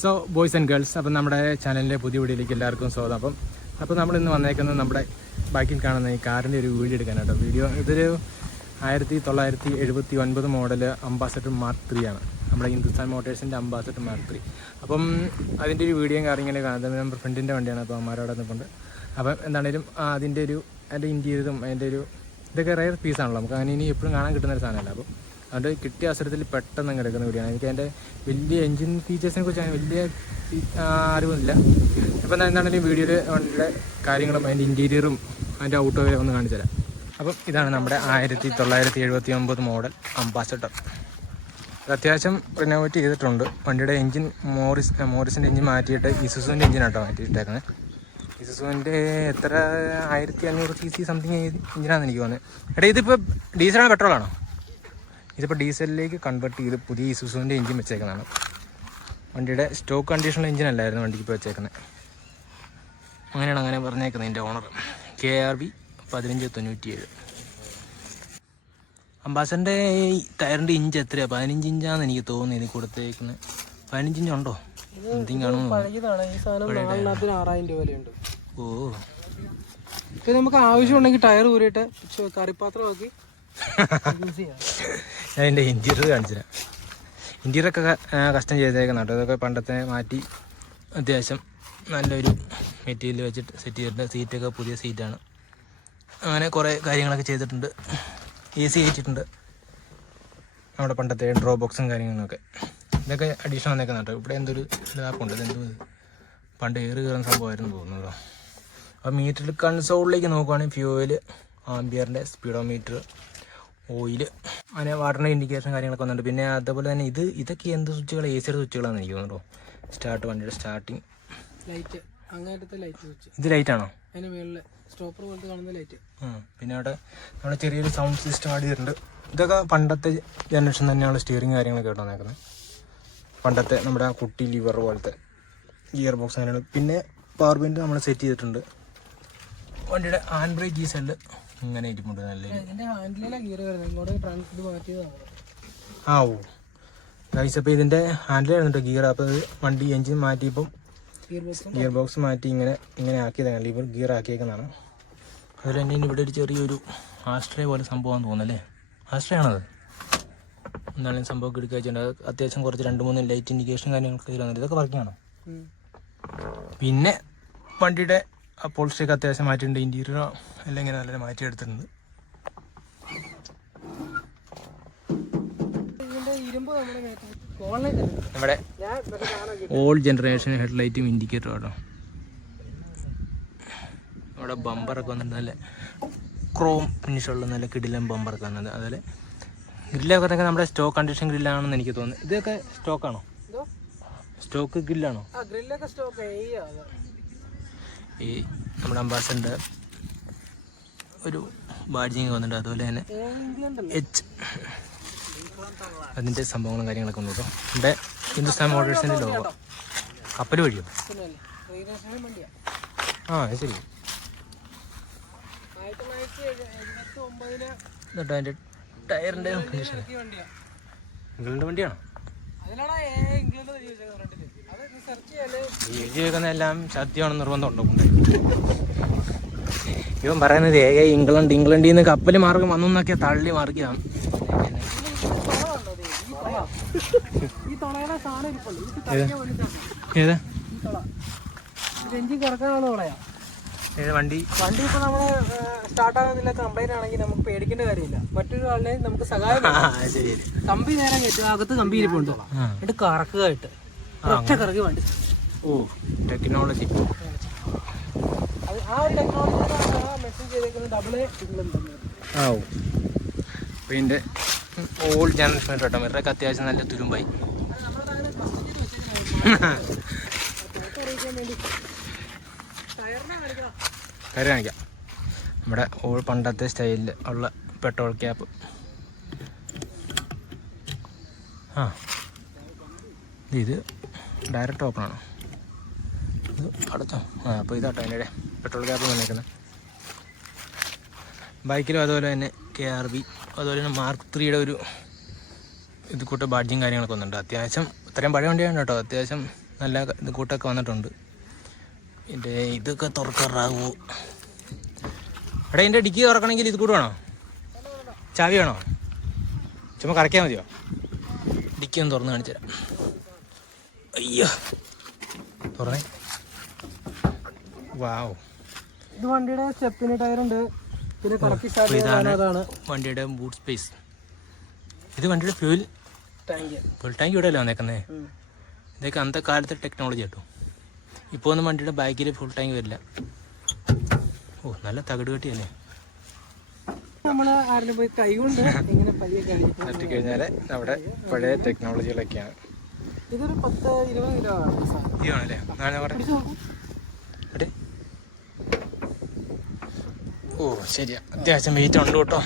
So boys and girls, അപ്പം നമ്മുടെ ചാനലിൻ്റെ പുതിയ വീഡിയോയിലേക്ക് എല്ലാവർക്കും സ്വാഗതം. അപ്പോൾ നമ്മളിന്ന് വന്നേക്കുന്നത് നമ്മുടെ ബൈക്കിൽ കാണുന്ന ഈ കാറിൻ്റെ ഒരു വീഡിയോ എടുക്കാനാട്ടോ. ഇതൊരു 1979 മോഡൽ അംബാസഡർ മാർക്ക് 3 ആണ്. നമ്മുടെ ഹിന്ദുസ്ഥാൻ മോട്ടേഴ്സിൻ്റെ അംബാസഡർ മാർക്ക് 3. അപ്പം അതിൻ്റെ ഒരു വീഡിയോയും കാര്യങ്ങളെ കാണുന്നത് നമ്മുടെ ഫ്രണ്ടിൻ്റെ വണ്ടിയാണ്. അപ്പോൾ അമ്മമാരോടെ നിൽപ്പുണ്ട്. അപ്പം എന്താണേലും അതിൻ്റെ ഇൻറ്റീരിയറും അതിൻ്റെ ഇതൊക്കെ റയർ പീസാണല്ലോ, നമുക്ക് അങ്ങനെ ഇനി എപ്പോഴും കാണാൻ കിട്ടുന്നൊരു സാധനമല്ല. അപ്പോൾ അത് കിട്ടിയ അവസരത്തിൽ പെട്ടെന്ന് കിടക്കുന്ന വീഡിയോയാണ്. എനിക്ക് അതിൻ്റെ വലിയ എൻജിൻ ഫീച്ചേഴ്സിനെ കുറിച്ച് അങ്ങനെ വലിയ അറിവൊന്നുമില്ല. അപ്പോൾ എന്താണെങ്കിലും വീഡിയോയിൽ വണ്ടിയുടെ കാര്യങ്ങളും അതിൻ്റെ ഇൻറ്റീരിയറും അതിൻ്റെ ഔട്ടോയും ഒന്ന് കാണിച്ചു തരാം. അപ്പം ഇതാണ് നമ്മുടെ 1979 മോഡൽ അംബാസഡർ. അത് അത്യാവശ്യം റിനോവേറ്റ് ചെയ്തിട്ടുണ്ട്. വണ്ടിയുടെ എൻജിൻ മോറിസിൻ്റെ എൻജിൻ മാറ്റിയിട്ട് ഇസുസുവിൻ്റെ എൻജിനാട്ടോ മാറ്റിയിട്ടേക്കുന്നത്. ഇസുസുവിൻ്റെ എത്ര 1500 cc സംതിങ് എൻജിനാണെന്ന് എനിക്ക് തോന്നുന്നത്. എടാ, ഇതിപ്പോൾ ഡീസലാണോ പെട്രോളാണോ? ഇതിപ്പോൾ ഡീസലിലേക്ക് കൺവേർട്ട് ചെയ്ത് പുതിയ ഇസുസുവിൻ്റെ എൻജിൻ വെച്ചേക്കുന്നതാണ്. വണ്ടിയുടെ സ്റ്റോക്ക് കണ്ടീഷനുള്ള എൻജിൻ അല്ലായിരുന്നു വണ്ടിക്ക് ഇപ്പോൾ വെച്ചേക്കുന്നത്. അങ്ങനെയാണ് അങ്ങനെ പറഞ്ഞേക്കുന്നത് എൻ്റെ ഓണർ. KRB 1597. അംബാസഡറിൻ്റെ ഈ ടയറിൻ്റെ ഇഞ്ച് എത്രയാണ്? 15 ഇഞ്ചാന്ന് എനിക്ക് തോന്നുന്നു ഇതിൽ കൊടുത്തേക്കുന്നത്. 15 ഇഞ്ച് ഉണ്ടോ? എന്തെങ്കിലും കാണുമോ? ഓ, ഇപ്പം നമുക്ക് ആവശ്യമുണ്ടെങ്കിൽ ടയർ ഊരിയിട്ട് കറിപ്പാത്രമാക്കി ഞാൻ എൻ്റെ ഇൻറ്റീരിയർ കാണിച്ചു തരാം. ഇൻറ്റീരിയറൊക്കെ കസ്റ്റം ചെയ്തേക്കുന്ന കേട്ടോ. ഇതൊക്കെ പണ്ടത്തെ മാറ്റി അത്യാവശ്യം നല്ലൊരു മെറ്റീരിയൽ വെച്ചിട്ട് സെറ്റ് ചെയ്തിട്ടുണ്ട്. സീറ്റൊക്കെ പുതിയ സീറ്റാണ്. അങ്ങനെ കുറേ കാര്യങ്ങളൊക്കെ ചെയ്തിട്ടുണ്ട്. AC കയറ്റിയിട്ടുണ്ട്. നമ്മുടെ പണ്ടത്തെ ഡ്രോ ബോക്സും കാര്യങ്ങളൊക്കെ ഇതൊക്കെ അഡീഷണൽ വന്നേക്കുന്ന കേട്ടോ. ഇവിടെ എന്തൊരു ലാപ്പുണ്ട്. ഇതെന്തോ പണ്ട് ഏറ് കയറുന്ന സംഭവമായിരുന്നു തോന്നുന്നു. അപ്പോൾ മീറ്ററിൽ കൺസോളിലേക്ക് നോക്കുവാണെങ്കിൽ ഫ്യൂവൽ, ആംബിയറിൻ്റെ സ്പീഡോമീറ്റർ, ഓയിൽ, അങ്ങനെ വാട്ടറിൻ്റെ ഇൻഡിക്കേഷൻ കാര്യങ്ങളൊക്കെ വന്നിട്ടുണ്ട്. പിന്നെ അതുപോലെ തന്നെ ഇതൊക്കെ എന്ത് സ്വിച്ചുകൾ? ACയുടെ സ്വിച്ചുകളാണെന്ന് എനിക്ക് തോന്നുന്നു. സ്റ്റാർട്ട്, വണ്ടിയുടെ സ്റ്റാർട്ടിങ് ലൈറ്റ്, അങ്ങനത്തെ ലൈറ്റ് വെച്ച്. ഇത് ലൈറ്റാണോ? അതിന് മുകളിൽ സ്റ്റോപ്പർ പോലത്തെ കാണുന്ന ലൈറ്റ്. പിന്നെ അവിടെ നമ്മുടെ ചെറിയൊരു സൗണ്ട് സിസ്റ്റം ആഡ് ചെയ്തിട്ടുണ്ട്. ഇതൊക്കെ പണ്ടത്തെ ജനറേഷൻ തന്നെയാണ് സ്റ്റിയറിങ് കാര്യങ്ങളൊക്കെ കേട്ടോ വന്നേക്കുന്നത്. പണ്ടത്തെ നമ്മുടെ കുട്ടി ലിവർ പോലത്തെ ഗിയർ ബോക്സ് അങ്ങനെയാണ്. പിന്നെ പവർ വിൻഡ് നമ്മൾ സെറ്റ് ചെയ്തിട്ടുണ്ട്. വണ്ടിയുടെ ഹാൻഡ് ബ്രേക്ക് ഈ സൈഡിൽ ഇങ്ങനെ ഇരിപ്പുണ്ട്. നല്ല ഓ ഗൈസ്, അപ്പോൾ ഇതിൻ്റെ ഹാൻഡിലായിരുന്നു ഗിയർ. അപ്പോൾ വണ്ടി എൻജിൻ മാറ്റിയപ്പം ഗിയർ ബോക്സ് മാറ്റി ഇങ്ങനെ ആക്കിയതാണ്. Liver gear ആക്കിയേക്കുന്നതാണ്. അതുപോലെ തന്നെ ഇവിടെ ഒരു ചെറിയൊരു ആസ്ട്രേ പോലെ സംഭവമാണെന്ന് തോന്നുന്നല്ലേ? ആസ്ട്രേ ആണത്. എന്താണെങ്കിലും സംഭവമൊക്കെ എടുക്കുക വെച്ചിട്ടുണ്ട്. അത്യാവശ്യം കുറച്ച് 2-3 ലൈറ്റ് ഇൻഡിക്കേഷൻ കാര്യങ്ങളൊക്കെ ഇതിൽ ഇതൊക്കെ വർക്കിംഗ് ആണോ? പിന്നെ വണ്ടിയുടെ അപ്പോൾസ്ട്രിയൊക്കെ അത്യാവശ്യം മാറ്റിയിട്ടുണ്ട്. ഇൻറ്റീരിയറോ എല്ലാം ഇങ്ങനെ നല്ല മാറ്റിയെടുത്തിട്ടുണ്ട്. നമ്മുടെ ഓൾഡ് ജനറേഷൻ ഹെഡ്ലൈറ്റും ഇൻഡിക്കേറ്ററും കേട്ടോ. നമ്മുടെ ബമ്പറൊക്കെ വന്നിട്ട് നല്ല ക്രോം ഫിനിഷുള്ള നല്ല കിടിലൻ ബമ്പറൊക്കെ വന്നത്. അതുപോലെ ഗ്രില്ലൊക്കെ തന്നെ നമ്മുടെ സ്റ്റോക്ക് കണ്ടീഷൻ ഗ്രില്ലാണെന്ന് എനിക്ക് തോന്നുന്നു. ഇതൊക്കെ സ്റ്റോക്കാണോ? സ്റ്റോക്ക് ഗ്രില്ലാണോ? ഈ നമ്മുടെ അംബാസഡറിൻ്റെ ഒരു ബാഡ്ജിങ് വന്നിട്ടുണ്ട്. അതുപോലെ തന്നെ H അതിൻ്റെ സംഭവങ്ങളും കാര്യങ്ങളൊക്കെ ഉണ്ട് കേട്ടോ. ഇവിടെ ഹിന്ദുസ്ഥാൻ മോട്ടോഴ്സിൻ്റെ ലോഗോ. കപ്പൽ വഴിയോ? ശരി കേട്ടോ. അതിൻ്റെ ടയറിൻ്റെ കണ്ടീഷൻ. നിങ്ങളുടെ വണ്ടിയാണോ? എഴുതി വെക്കുന്ന എല്ലാം സത്യമാണെന്ന് നിർബന്ധമുണ്ടോ? ഇവൻ പറയുന്നത് ഇംഗ്ലണ്ടിൽ നിന്ന് കപ്പൽ മാർഗം വന്നു എന്നൊക്കെ തള്ളി മാർഗിയാണ്. വണ്ടി ഇപ്പൊ നമ്മള് സ്റ്റാർട്ട് ആകുന്നില്ല, കംപ്ലൈന്റ് ആണെങ്കിൽ നമുക്ക് പേടിക്കേണ്ട കാര്യമില്ല. മറ്റൊരു ആളിനെ നമുക്ക് സഹായം. കമ്പി നേരം കയറ്റുക, അകത്ത് കമ്പി ഇരിപ്പുണ്ട്, എന്നിട്ട് കറക്കുകയായിട്ട് ഒറ്റ കറക്കി വണ്ടി. ടെക്നോളജി. ആ ഒരു ടെക്നോളജി മെൻഷൻ ചെയ്തേക്കുന്നത് ഡബിൾ പിന്നെ ഓൾഡ് ജനറേഷൻ കേട്ടോ. ഇവരുടെയൊക്കെ അത്യാവശ്യം നല്ല തുരുമ്പായി. കയറി കാണിക്കാം. നമ്മുടെ പണ്ടത്തെ സ്റ്റൈലിൽ ഉള്ള പെട്രോൾ ക്യാപ്പ്. ഇത് ഡയറക്റ്റ് ഓപ്പണാണോ? ഇത് അടച്ചോ? അപ്പോൾ ഇതാട്ടോ അതിൻ്റെ പെട്രോൾ ക്യാപ്പ് വന്നേക്കുന്നത്. ബൈക്കിലും അതുപോലെ തന്നെ KRB, അതുപോലെ തന്നെ മാർക്ക് 3 ഒരു ഇത് കൂട്ട ബാഡ്ജിങ് കാര്യങ്ങളൊക്കെ വന്നിട്ടുണ്ട്. അത്യാവശ്യം ഇത്രയും പഴയ വണ്ടിയാണ് കേട്ടോ. അത്യാവശ്യം നല്ല ഇത് കൂട്ടൊക്കെ വന്നിട്ടുണ്ട്. ഇതിൻ്റെ ഇതൊക്കെ തുറക്കാറാകുമോ? എടാ ഇതിൻ്റെ ഡിക്കി തുറക്കണമെങ്കിൽ ഇത് കൂടെ വേണോ? ചാവി വേണോ? ചുമ്മാ കറക്കിയാൽ മതിയോ? ഡിക്കി ഒന്ന് തുറന്ന് കാണിച്ചു തരാം. അയ്യോ തുറന്നേ. വാവ്, ഇത് വണ്ടിയുടെ സ്റ്റെപ്പിന് ടയറുണ്ട്. പിന്നെ കറക്കി ഇതാണ് വണ്ടിയുടെ ബൂട്ട് സ്പേസ്. ഇത് വണ്ടിയുടെ ഫ്യൂൽ ടാങ്ക് ഇവിടെ അല്ലേ വന്നേക്കുന്നേ. ഇതൊക്കെ അന്നത്തെ കാലത്തെ ടെക്നോളജി കേട്ടോ. ഇപ്പോൾ ഒന്നും വണ്ടിയുടെ ബാക്കിൽ ഫുൾ ടാങ്ക് വരില്ല. ഓ നല്ല തകിട് കെട്ടിയല്ലേ. നമ്മൾ ആരെങ്കിലും പോയി കൈ കൊണ്ട് ഇങ്ങനെ പയ്യെ തട്ടി കഴിഞ്ഞാൽ നമ്മുടെ പഴയ ടെക്നോളജികളൊക്കെയാണ്. ഇതൊരു 10-20 കിലോ ഇതാണല്ലേ അതെ. ഓ ശരിയാ, അത്യാവശ്യം വെയിറ്റ് ഉണ്ട് കേട്ടോ.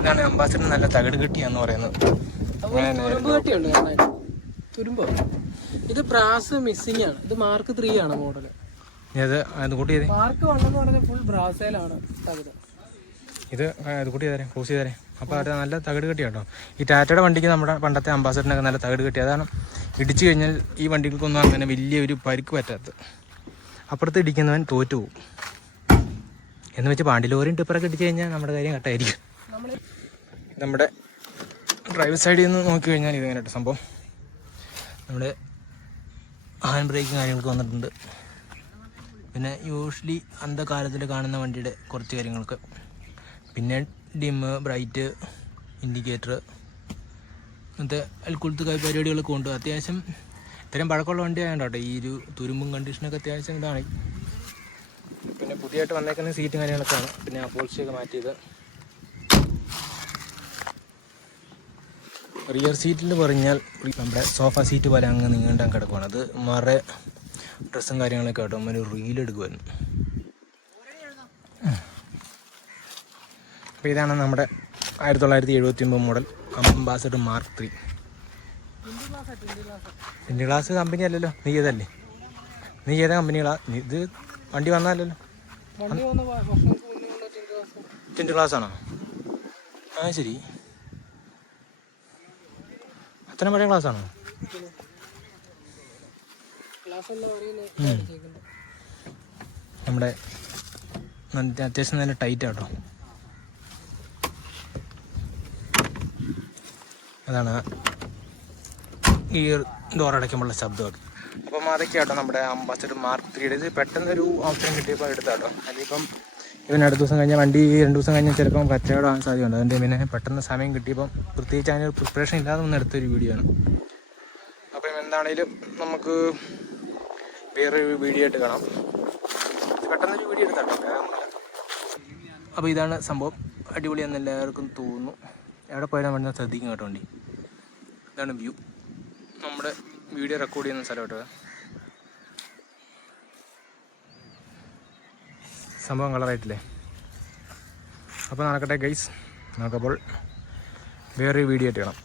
ഇതാണ് അംബാസഡർ നല്ല തകിട് കെട്ടിയാന്ന് പറയുന്നത്. തുരുമ്പോ ഇത് ബ്രാസ് മിസ്സിംഗ് ആണ്. ഇത് മാർക്ക് 3 ആണ് മോഡല്. അത് കൂട്ടി ചെയ്തേ. മാർക്ക് 1 എന്ന് പറഞ്ഞാൽ ഫുൾ ബ്രാസയിലാണ് തകിട്. ഇത് അത് കൂട്ടി ചെയ്തേരെ, ക്രോസ് ചെയ്തേരെ. അപ്പോൾ അത് നല്ല തകിട് കെട്ടി കേട്ടോ. ഈ ടാറ്റയുടെ വണ്ടിക്ക് നമ്മുടെ പണ്ടത്തെ അംബാസഡറിനൊക്കെ നല്ല തകിട് കെട്ടി. അതാണ് ഇടിച്ചു കഴിഞ്ഞാൽ ഈ വണ്ടികൾക്കൊന്നും അങ്ങനെ വലിയൊരു പരിക്ക് പറ്റാത്തത്. അപ്പുറത്ത് ഇടിക്കുന്നവൻ തോറ്റു പോകും എന്ന് വെച്ച് പാണ്ടിലോറിയും ടിപ്പറൊക്കെ ഇടിച്ചു കഴിഞ്ഞാൽ നമ്മുടെ കാര്യം കട്ടായിരിക്കും. നമ്മുടെ ഡ്രൈവർ സൈഡിൽ നിന്ന് നോക്കി കഴിഞ്ഞാൽ ഇത് ഇങ്ങനെ സംഭവം. നമ്മുടെ ഹാൻഡ് ബ്രേക്കും കാര്യങ്ങളൊക്കെ വന്നിട്ടുണ്ട്. പിന്നെ യൂഷ്വലി അന്ത കാലത്തിൽ കാണുന്ന വണ്ടിയുടെ കുറച്ച് കാര്യങ്ങൾക്ക്. പിന്നെ ഡിമ്മ്, ബ്രൈറ്റ്, ഇൻഡിക്കേറ്റർ, അങ്ങനത്തെ അൽക്കുളത്ത് കൈ പരിപാടികളൊക്കെ ഉണ്ട്. അത്യാവശ്യം ഇത്രയും പഴക്കമുള്ള വണ്ടി ആയതുകൊണ്ട് കേട്ടോ ഈ ഒരു തുരുമ്പും കണ്ടീഷനൊക്കെ അത്യാവശ്യം ഇതാണ്. പിന്നെ പുതിയതായിട്ട് വന്നേക്കുന്ന സീറ്റും കാര്യങ്ങളൊക്കെയാണ്. പിന്നെ അപ്പോൾസിയൊക്കെ മാറ്റിയത്. റിയർ സീറ്റിൽ പറഞ്ഞാൽ നമ്മുടെ സോഫ സീറ്റ് പോലെ അങ്ങ് നീണ്ടാൻ കിടക്കുവാണ്. അത് മറേ ഡ്രസ്സും കാര്യങ്ങളൊക്കെ ആട്ടോ ഒരു റീലെടുക്കുമായിരുന്നു. അപ്പോൾ ഇതാണ് നമ്മുടെ 1979 model Ambassador mark 3. Tinted glass company അല്ലല്ലോ, നീ ചെയ്തല്ലേ? നീ ചെയ്ത കമ്പനികളാ ഇത്? വണ്ടി വന്നല്ലോ. ടിൻഡ് ഗ്ലാസ് ആണോ? ആ ശരി, അത്ര പഴയ ഗ്ലാസ് ആണോ? നമ്മുടെ അത്യാവശ്യം നല്ല ടൈറ്റ് ആട്ടോ. അതാണ് ഈ ഡോർ അടയ്ക്കുമ്പോഴുള്ള ശബ്ദമൊക്കെ. അപ്പം അതൊക്കെ ആട്ടോ നമ്മുടെ അംബാസഡർ മാർക്ക് 3യുടെ. ഇത് പെട്ടെന്നൊരു ഓപ്ഷൻ കിട്ടിയപ്പോൾ എടുത്താട്ടോ. അതിപ്പം ഇവൻ അടുത്ത ദിവസം കഴിഞ്ഞാൽ വണ്ടി 2 ദിവസം കഴിഞ്ഞാൽ ചിലപ്പം കച്ചവടമാകാൻ സാധ്യതയുണ്ട്. അതുകൊണ്ട് പിന്നെ പെട്ടെന്ന് സമയം കിട്ടിയപ്പം പ്രത്യേകിച്ച് അതിനൊരു പ്രിപ്പറേഷൻ ഇല്ലാതെ ഒന്ന് എടുത്തൊരു വീഡിയോ ആണ്. അപ്പം എന്താണേലും നമുക്ക് വേറൊരു വീഡിയോ ആയിട്ട് കാണാം. പെട്ടെന്നൊരു വീഡിയോ എടുത്താട്ടോ. അപ്പോൾ ഇതാണ് സംഭവം. അടിപൊളിയാണെന്ന് എല്ലാവർക്കും തോന്നുന്നു. എവിടെ പോയാലും വേണ്ട ശ്രദ്ധിക്കും കേട്ടോ വണ്ടി. ഇതാണ് വ്യൂ. നമ്മുടെ വീഡിയോ റെക്കോർഡ് ചെയ്യുന്ന സ്ഥലം കേട്ടോ. സംഭവം കളറായിട്ടില്ലേ? അപ്പോൾ നടക്കട്ടെ ഗൈസ്. നമുക്കപ്പോൾ വേറൊരു വീഡിയോ ആയിട്ട് കാണാം.